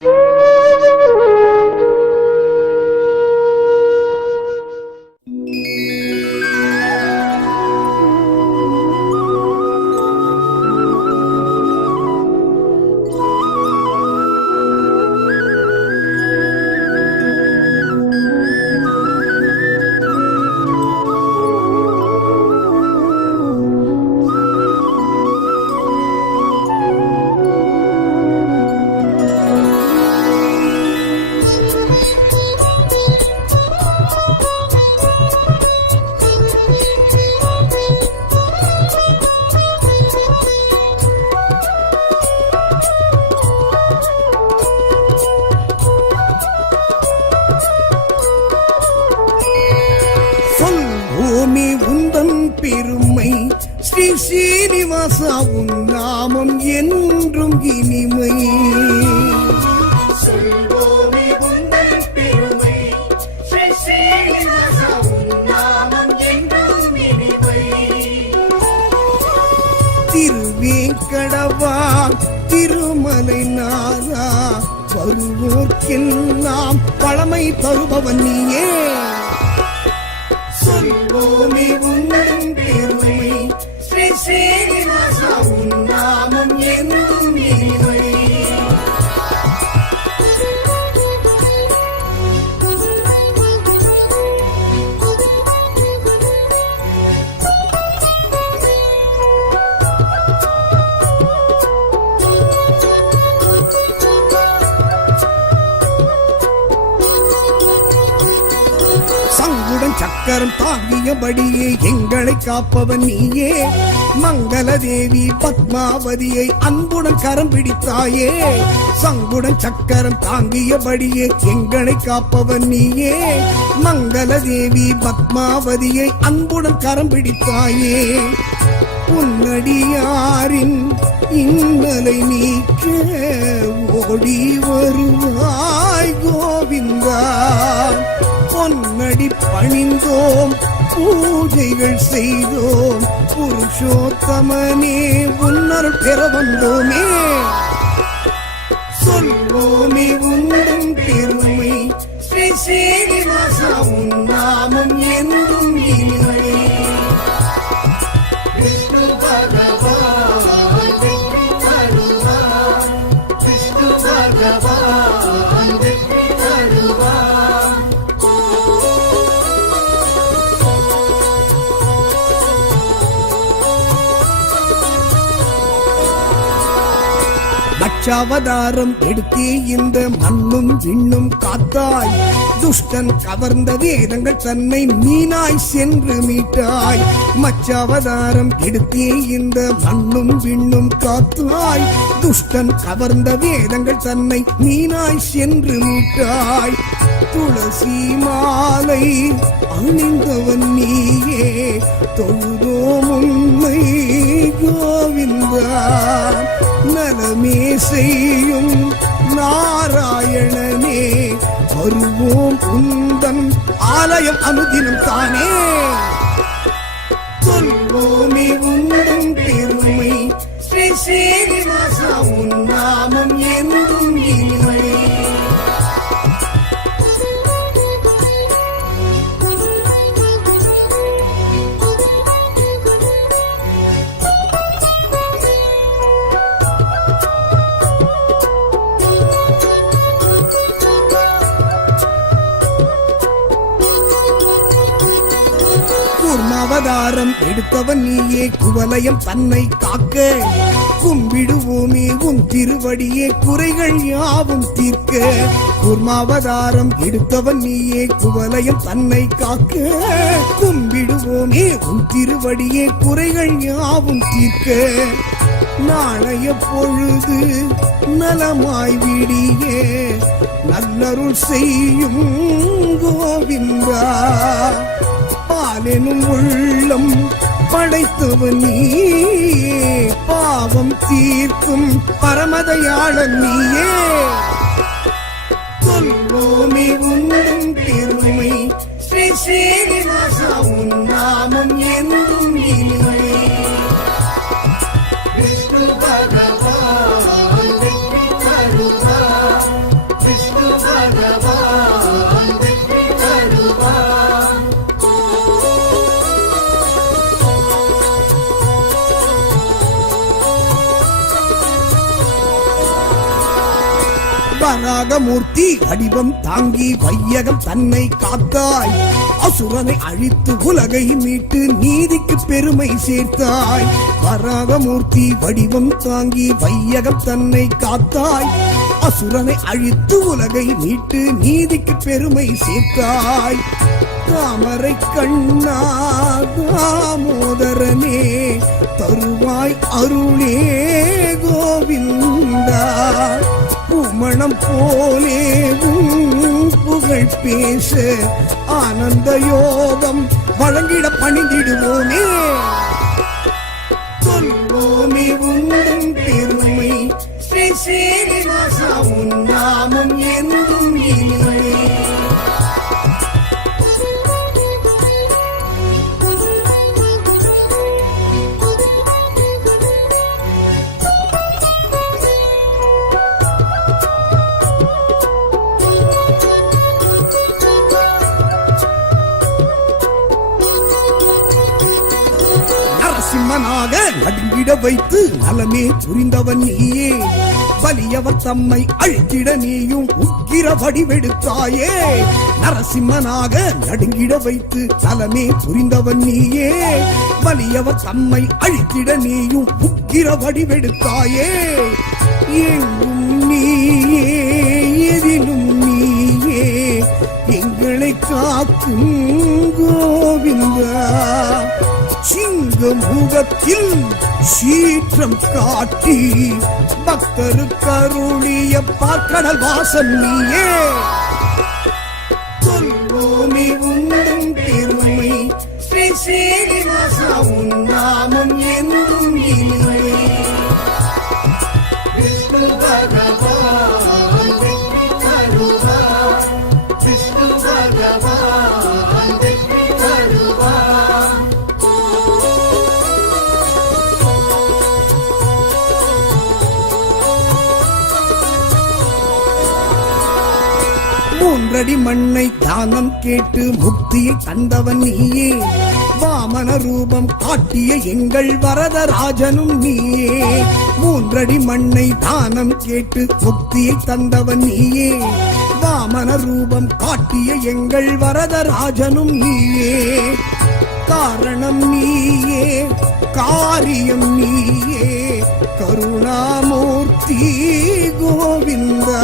சொல் சீனிவாசா உன் நாமம் என்றும் இனிமை. திருவேங்கடவா திருமலை நாதா வருவோர்க்கெல்லாம் பழமை தருபவன் நீயே. சொல்வோமே உந்தன் பெருமை. ஸ்ரீ உன் நாமம் என்றும் இனிமை தாங்கியபடியே எங்களை காப்பவன் நீயே. மங்கள தேவி பத்மாவதியை அன்புடன் கரம் பிடித்தாயே. சங்குடன் சக்கரம் தாங்கியபடியே எங்களை காப்பவன் நீயே. மங்கள தேவி பத்மாவதியை அன்புடன் கரம் பிடித்தாயே. உன்னடியாரின் இன்னலை நீக்க ஓடி வருவாய் கோவிந்தா. பணிந்தோம் பூஜைகள் செய்தோம் புருஷோத்தமனே உன்னர் பெற வந்தோமே. சொல்வோமே உந்தன் பெருமை ஸ்ரீ சீனிவாசா உன் நாமம் என்றும் லட்சாவதாரம் எடுத்தே இந்த மண்ணும் விண்ணும் காத்தாய். துஷ்டன் கவர்ந்த வேதங்கள் தன்னை மீனாய் சென்று மீட்டாய். மச்சாவதாரம் எடுத்தே இந்த மண்ணும் விண்ணும் காத்தாய். துஷ்டன் கவர்ந்த வேதங்கள் தன்னை மீனாய் சென்று மீட்டாய். துளசி மாலை அணிந்தவன் நீயே தொழுதோ உண்மை கோவிந்தா நலமே செய்யும் நாராயணனே வருவோம் உந்தன் ஆலயம் அனுதினம் தானே. சொல்வோமே உந்தன் பெருமை ஸ்ரீ சீனிவாசா உன் நாமம் என்றும் இல்லை எடுத்தவன் நீயே குவலயம் தன்னை காக்க. கும்பிடுவோமே உன் திருவடியே குறைகள் யாவும் தீர்க்க. கூர்மாவதாரம் எடுத்தவன் நீயே குவலயம் தன்னை காக்க. கும்பிடுவோமே உன் திருவடியே குறைகள் யாவும் தீர்க்க. நாளைய பொழுது நலமாய் விடியே நல்லருள் செய்யும் கோவிந்தா. பாலெனும் உள்ளம் படைத்தவன் நீ பாவம் தீர்க்கும் பரமதையாளன் நீயே. சொல்வோமே உந்தன் பெருமை ஸ்ரீ ஸ்ரீனிவாசா உன் நாமம் என்ன நாகமூர்த்தி வடிவம் தாங்கி வையகம் தன்னை காத்தாய். அசுரனை அழித்து உலகை மீட்டு நீதிக்கு பெருமை சேர்த்தாய். வராகமூர்த்தி வடிவம் தாங்கி வையகம் தன்னை காத்தாய். அசுரனை அழித்து உலகை மீட்டு நீதிக்கு பெருமை சேர்த்தாய். தாமரை கண்ணா தாமோதரனே தருவாய் அருளே கோவிந்தா. பூமணம் போலே புகழ் பேச ஆனந்த யோகம் வழங்கிட பணிந்திடுவோமே. சொல்வோமே உந்தன் பெருமை. ஸ்ரீ சீனிவாசா உன் நாமம் என்றும் இல்லை நடுங்கிட வைத்து நலமே புரிந்தவன் நீயே. வலியவர் தம்மை அழித்திட நீயும் உக்கிர வடிவெடுத்தாயே. நரசிம்மனாக நடுங்கிட வைத்து நலமே புரிந்தவன் நீயே. வலியவர் தம்மை அழித்திட நீயும் உக்கிர வடிவெடுத்தாயே. எங்கும் நீயே எதிலும் நீயே. எங்களை காக்கும் கோவிந்தா. சிங்க முகத்தில் சீற்றம் காட்டி பக்தருக்கருளிய பார்க்கடல் வாசல் நீயே. சொல்வோமே உண்டும் பெருமை ஸ்ரீ சீனிவாசா உன் நாமம் மூன்றடி மண்ணை தானம் கேட்டு முக்தியை தந்தவன் நீயே. வாமன ரூபம் காட்டிய எங்கள் வரதராஜனும் நீயே. மூன்றடி மண்ணை தானம் கேட்டு முக்தியை தந்தவன் நீயே. வாமன ரூபம் காட்டிய எங்கள் வரதராஜனும் நீயே. காரணம் நீயே காரியம் நீயே. கருணாமூர்த்தி கோவிந்தா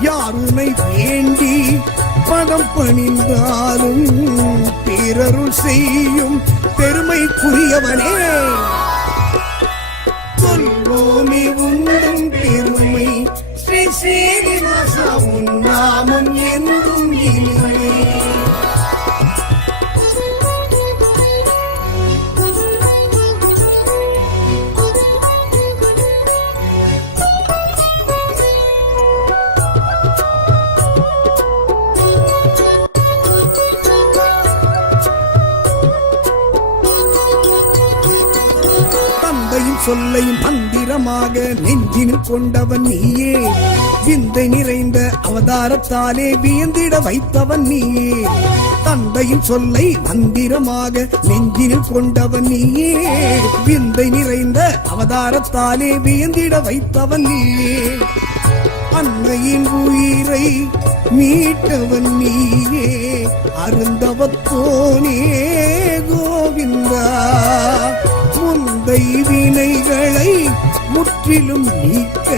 யாருனை வேண்டி பதம் பணிந்தாலும் பிறருள் செய்யும் பெருமைக்குரியவனே. சொல்வோமே உந்தன் பெருமை ஸ்ரீ சீனிவாசா உன் நாமம் என்றும் தந்தையின் சொல்லையும் மந்திரமாக நெஞ்சினில் கொண்டவன் நீயே. விந்தை நிறைந்த அவதாரத்தாலே வியந்திட வைத்தவன் நீயே. தந்தையின் சொல்லை மந்திரமாக நெஞ்சினில் கொண்டவன் நீயே. விந்தை நிறைந்த அவதாரத்தாலே வியந்திட வைத்தவன் நீயே. அன்னையின் உயிரை மீட்டவன் நீயே. அருந்தவத்தோனே கோவிந்தா. முந்தை வினைகளை முற்றிலும் நீக்க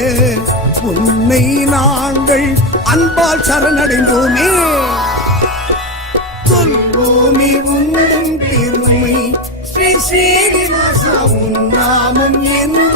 உன்னை நாங்கள் அன்பால் சரணடைந்தோமே. சொல்வோமே உந்தன் பெருமை. ஸ்ரீ சீனிவாசா உன் நாமம் என்ன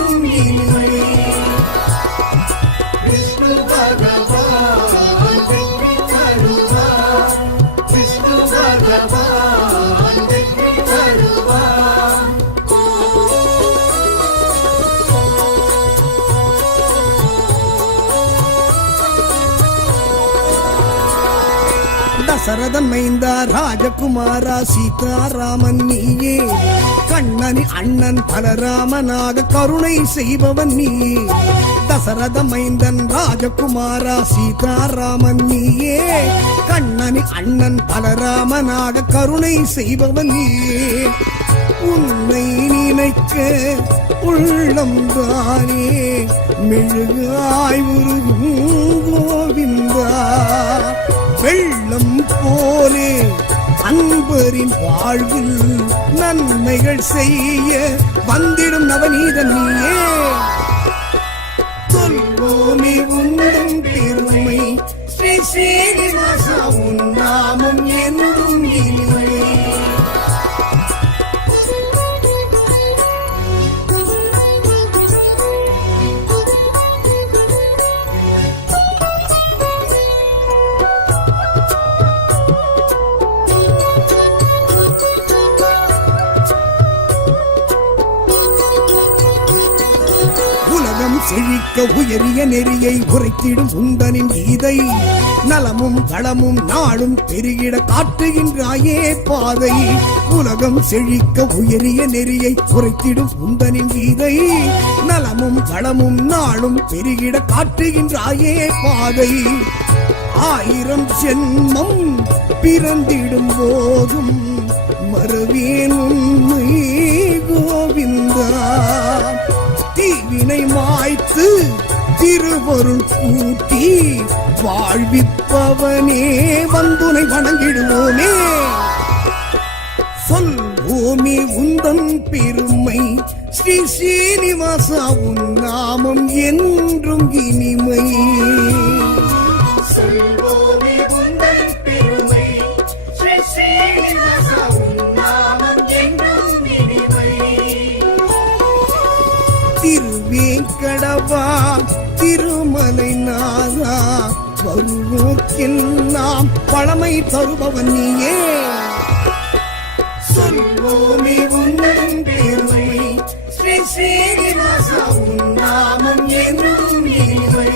தசரதன் மைந்தா ராஜகுமாரா சீதாராமன் நீயே. கண்ணனி அண்ணன் பலராமனாக கருணை செய்பவன் நீயே. தசரத மைந்தன் ராஜகுமாரா சீதாராமன் நீயே. கண்ணனி அண்ணன் பலராமனாக கருணை செய்பவன் நீயே. உன்னை நினைக்க உள்ளம் தானே. மெழுகாய் உருகும் கோவிந்தா வெள்ளம் போலே அன்பரின் வாழ்வில் நன்மைகள் செய்ய வந்திடும் நவநீதன் நீயே. சொல்வோமே உந்தம் பெருமை. ஸ்ரீ ஸ்ரீனிவாசா உன் நாமம் என்றும் இனிமை செழிக்க உயரிய நெறியை உரைத்திடும் சுந்தனின் கீதை. நலமும் வளமும் நாளும் பெருகிட காட்டுகின்றாயே பாதை. உலகம் செழிக்க உயரிய நெறியை உரைத்திடும் சுந்தனின் கீதை. நலமும் வளமும் நாளும் பெருகிட காட்டுகின்றாயே பாதை. ஆயிரம் ஜென்மம் பிறந்திடும் போதும் மறுவேன் உண்மை கோவிந்தா. வினை மாய்த்து திருவருள் கூட்டி வாழ்விப்பவனே வந்துனை வணங்கிடுவோமே. சொல் சொல்வோமே உந்தன் பெருமை ஸ்ரீ ஸ்ரீனிவாசா உன் நாமம் என்றும் இனிமை. வீங்கடவா திருமலை நாதா வருவோக்கில் நாம் பழமை தருபவன் நீயே. சொல்வோமே உன்னும் பெருமை ஸ்ரீ ஸ்ரீனிவாசா உன் நாமம் என்றும் இனிமை